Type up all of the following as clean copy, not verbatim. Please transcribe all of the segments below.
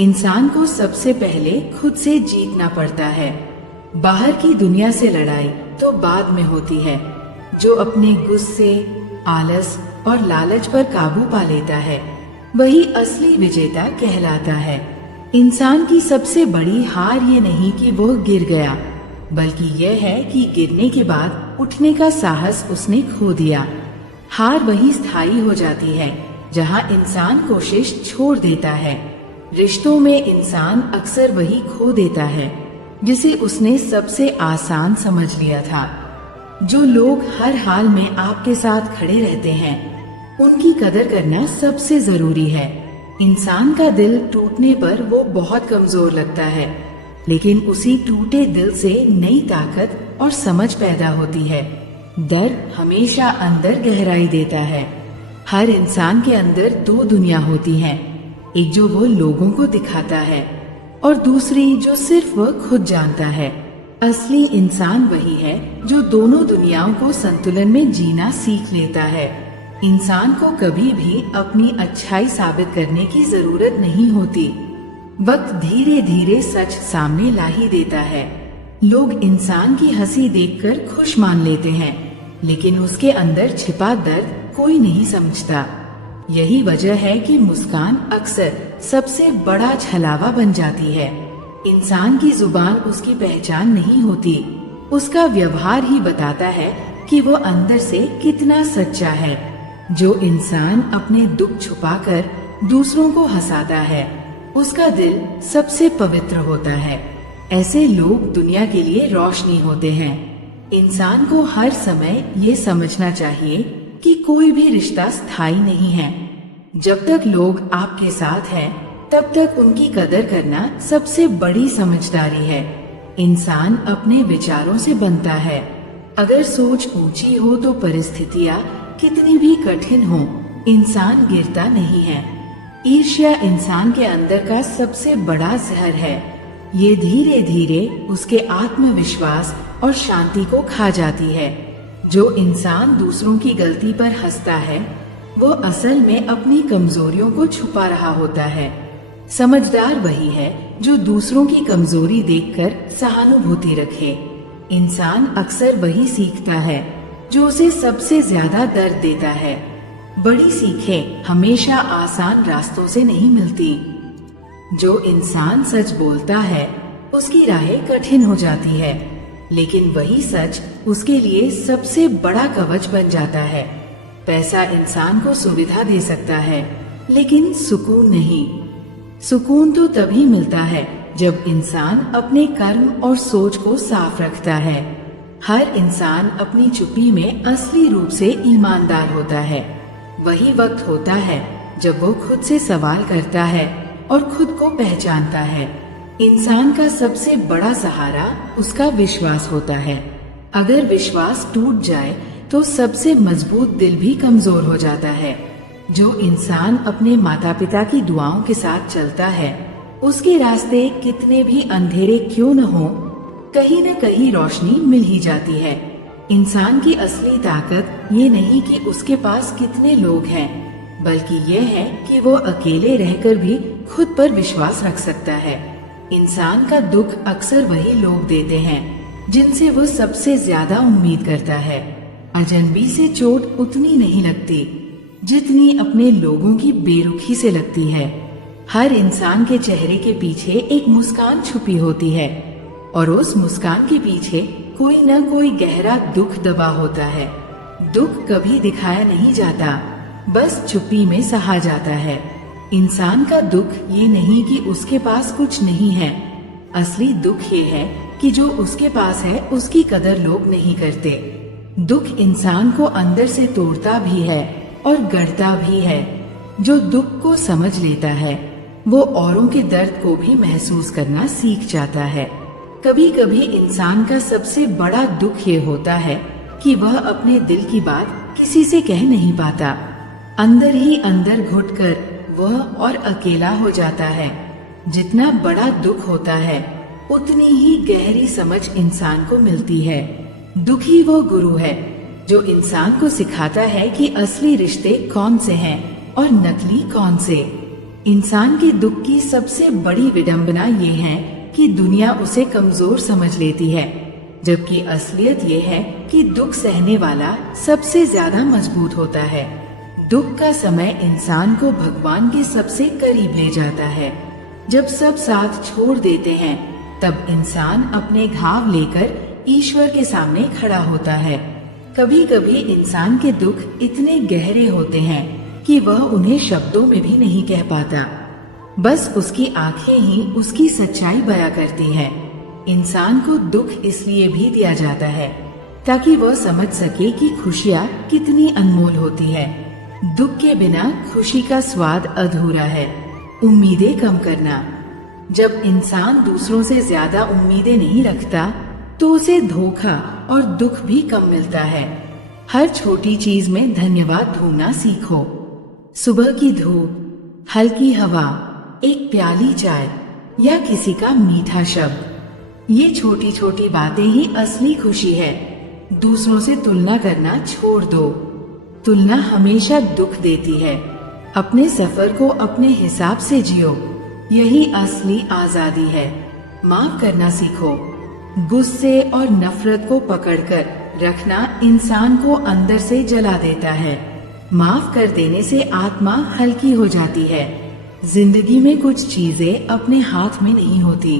इंसान को सबसे पहले खुद से जीतना पड़ता है। बाहर की दुनिया से लड़ाई तो बाद में होती है। जो अपने गुस्से, आलस और लालच पर काबू पा लेता है वही असली विजेता कहलाता है। इंसान की सबसे बड़ी हार ये नहीं कि वो गिर गया, बल्कि यह है कि गिरने के बाद उठने का साहस उसने खो दिया। हार वही स्थायी हो जाती है जहां इंसान कोशिश छोड़ देता है। रिश्तों में इंसान अक्सर वही खो देता है जिसे उसने सबसे आसान समझ लिया था। जो लोग हर हाल में आपके साथ खड़े रहते हैं उनकी कदर करना सबसे जरूरी है। इंसान का दिल टूटने पर वो बहुत कमजोर लगता है, लेकिन उसी टूटे दिल से नई ताकत और समझ पैदा होती है। दर्द हमेशा अंदर गहराई देता है। हर इंसान के अंदर दो दुनिया होती हैं, एक जो वो लोगों को दिखाता है और दूसरी जो सिर्फ वह खुद जानता है। असली इंसान वही है जो दोनों दुनियाओं को संतुलन में जीना सीख लेता है। इंसान को कभी भी अपनी अच्छाई साबित करने की जरूरत नहीं होती। वक्त धीरे धीरे सच सामने ला ही देता है। लोग इंसान की हंसी देखकर खुश मान लेते हैं, लेकिन उसके अंदर छिपा दर्द कोई नहीं समझता। यही वजह है कि मुस्कान अक्सर सबसे बड़ा छलावा बन जाती है। इंसान की जुबान उसकी पहचान नहीं होती, उसका व्यवहार ही बताता है कि वो अंदर से कितना सच्चा है। जो इंसान अपने दुख छुपाकर दूसरों को हंसाता है उसका दिल सबसे पवित्र होता है। ऐसे लोग दुनिया के लिए रोशनी होते हैं। इंसान को हर समय ये समझना चाहिए कि कोई भी रिश्ता स्थायी नहीं है। जब तक लोग आपके साथ हैं, तब तक उनकी कदर करना सबसे बड़ी समझदारी है। इंसान अपने विचारों से बनता है। अगर सोच ऊंची हो तो परिस्थितियाँ कितनी भी कठिन हो, इंसान गिरता नहीं है। ईर्ष्या इंसान के अंदर का सबसे बड़ा जहर है। ये धीरे धीरे उसके आत्मविश्वास और शांति को खा जाती है। जो इंसान दूसरों की गलती पर हंसता है वो असल में अपनी कमजोरियों को छुपा रहा होता है। समझदार वही है जो दूसरों की कमजोरी देखकर सहानुभूति रखे। इंसान अक्सर वही सीखता है जो उसे सबसे ज्यादा दर्द देता है। बड़ी सीखें हमेशा आसान रास्तों से नहीं मिलती। जो इंसान सच बोलता है उसकी राहें कठिन हो जाती है, लेकिन वही सच उसके लिए सबसे बड़ा कवच बन जाता है। पैसा इंसान को सुविधा दे सकता है, लेकिन सुकून नहीं। सुकून तो तभी मिलता है जब इंसान अपने कर्म और सोच को साफ रखता है। हर इंसान अपनी चुप्पी में असली रूप से ईमानदार होता है। वही वक्त होता है जब वो खुद से सवाल करता है और खुद को पहचानता है। इंसान का सबसे बड़ा सहारा उसका विश्वास होता है। अगर विश्वास टूट जाए तो सबसे मजबूत दिल भी कमजोर हो जाता है। जो इंसान अपने माता पिता की दुआओं के साथ चलता है उसके रास्ते कितने भी अंधेरे क्यों न हो, कहीं न कहीं रोशनी मिल ही जाती है। इंसान की असली ताकत ये नहीं कि उसके पास कितने लोग हैं, बल्कि ये है कि वो अकेले रहकर भी खुद पर विश्वास रख सकता है। इंसान का दुख अक्सर वही लोग देते हैं जिनसे वो सबसे ज्यादा उम्मीद करता है। अजनबी से चोट उतनी नहीं लगती जितनी अपने लोगों की बेरुखी से लगती है। हर इंसान के चेहरे के पीछे एक मुस्कान छुपी होती है और उस मुस्कान के पीछे कोई न कोई गहरा दुख दबा होता है। दुख कभी दिखाया नहीं जाता, बस चुप्पी में सहा जाता है। इंसान का दुख ये नहीं कि उसके पास कुछ नहीं है, असली दुख ये है कि जो उसके पास है उसकी कदर लोग नहीं करते। दुख इंसान को अंदर से तोड़ता भी है और गढ़ता भी है। जो दुख को समझ लेता है वो औरों के दर्द को भी महसूस करना सीख जाता है। कभी कभी इंसान का सबसे बड़ा दुख ये होता है कि वह अपने दिल की बात किसी से कह नहीं पाता। अंदर ही अंदर घुटकर वह और अकेला हो जाता है। जितना बड़ा दुख होता है उतनी ही गहरी समझ इंसान को मिलती है। दुखी वो गुरु है जो इंसान को सिखाता है कि असली रिश्ते कौन से हैं और नकली कौन से। इंसान के दुख की सबसे बड़ी विडंबना ये है कि दुनिया उसे कमजोर समझ लेती है, जबकि असलियत ये है कि दुख सहने वाला सबसे ज्यादा मजबूत होता है। दुख का समय इंसान को भगवान के सबसे करीब ले जाता है। जब सब साथ छोड़ देते हैं, तब इंसान अपने घाव लेकर ईश्वर के सामने खड़ा होता है। कभी कभी इंसान के दुख इतने गहरे होते हैं कि वह उन्हें शब्दों में भी नहीं कह पाता। बस उसकी आंखें ही उसकी सच्चाई बयां करती है। इंसान को दुख इसलिए भी दिया जाता है ताकि वह समझ सके कि खुशियाँ कितनी अनमोल होती है। दुख के बिना खुशी का स्वाद अधूरा है। उम्मीदें कम करना। जब इंसान दूसरों से ज्यादा उम्मीदें नहीं रखता, तो उसे धोखा और दुख भी कम मिलता है। हर छोटी चीज में धन्यवाद ढूंढना सीखो। सुबह की धूप, हल्की हवा, एक प्याली चाय या किसी का मीठा शब्द, ये छोटी छोटी बातें ही असली खुशी है। दूसरों से तुलना करना छोड़ दो। तुलना हमेशा दुख देती है। अपने सफर को अपने हिसाब से जियो, यही असली आजादी है। माफ करना सीखो। गुस्से और नफरत को पकड़कर रखना इंसान को अंदर से जला देता है। माफ कर देने से आत्मा हल्की हो जाती है। जिंदगी में कुछ चीजें अपने हाथ में नहीं होती।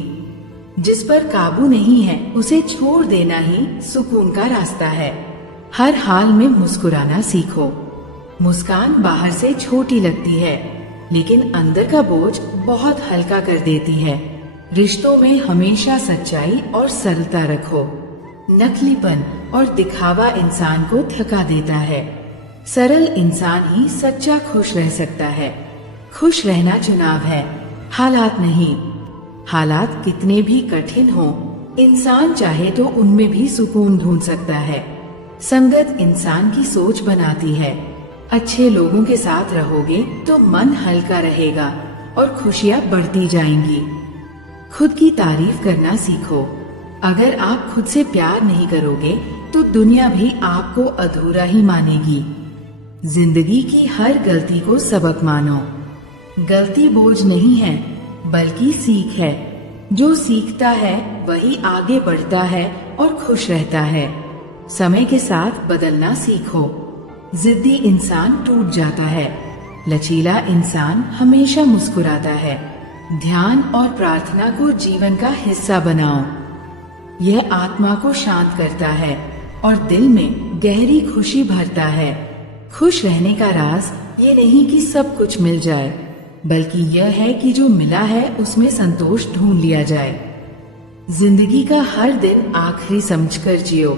जिस पर काबू नहीं है उसे छोड़ देना ही सुकून का रास्ता है। हर हाल में मुस्कुराना सीखो। मुस्कान बाहर से छोटी लगती है, लेकिन अंदर का बोझ बहुत हल्का कर देती है। रिश्तों में हमेशा सच्चाई और सरलता रखो। नकलीपन और दिखावा इंसान को थका देता है। सरल इंसान ही सच्चा खुश रह सकता है। खुश रहना चुनाव है, हालात नहीं। हालात कितने भी कठिन हो, इंसान चाहे तो उनमें भी सुकून ढूंढ सकता है। संगत इंसान की सोच बनाती है। अच्छे लोगों के साथ रहोगे तो मन हल्का रहेगा और खुशियाँ बढ़ती जाएंगी। खुद की तारीफ करना सीखो। अगर आप खुद से प्यार नहीं करोगे तो दुनिया भी आपको अधूरा ही मानेगी। जिंदगी की हर गलती को सबक मानो। गलती बोझ नहीं है, बल्कि सीख है। जो सीखता है वही आगे बढ़ता है और खुश रहता है। समय के साथ बदलना सीखो। जिद्दी इंसान टूट जाता है, लचीला इंसान हमेशा मुस्कुराता है। ध्यान और प्रार्थना को जीवन का हिस्सा बनाओ। यह आत्मा को शांत करता है और दिल में गहरी खुशी भरता है। खुश रहने का राज ये नहीं कि सब कुछ मिल जाए, बल्कि यह है कि जो मिला है उसमें संतोष ढूंढ लिया जाए। जिंदगी का हर दिन आखिरी समझकर जियो।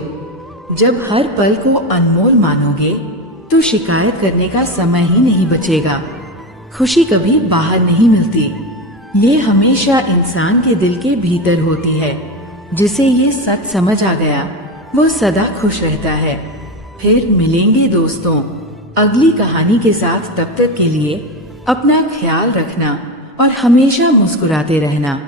जब हर पल को अनमोल मानोगे तो शिकायत करने का समय ही नहीं बचेगा। खुशी कभी बाहर नहीं मिलती, ये हमेशा इंसान के दिल के भीतर होती है। जिसे ये सच समझ आ गया वो सदा खुश रहता है। फिर मिलेंगे दोस्तों अगली कहानी के साथ। तब तक के लिए अपना ख्याल रखना और हमेशा मुस्कुराते रहना।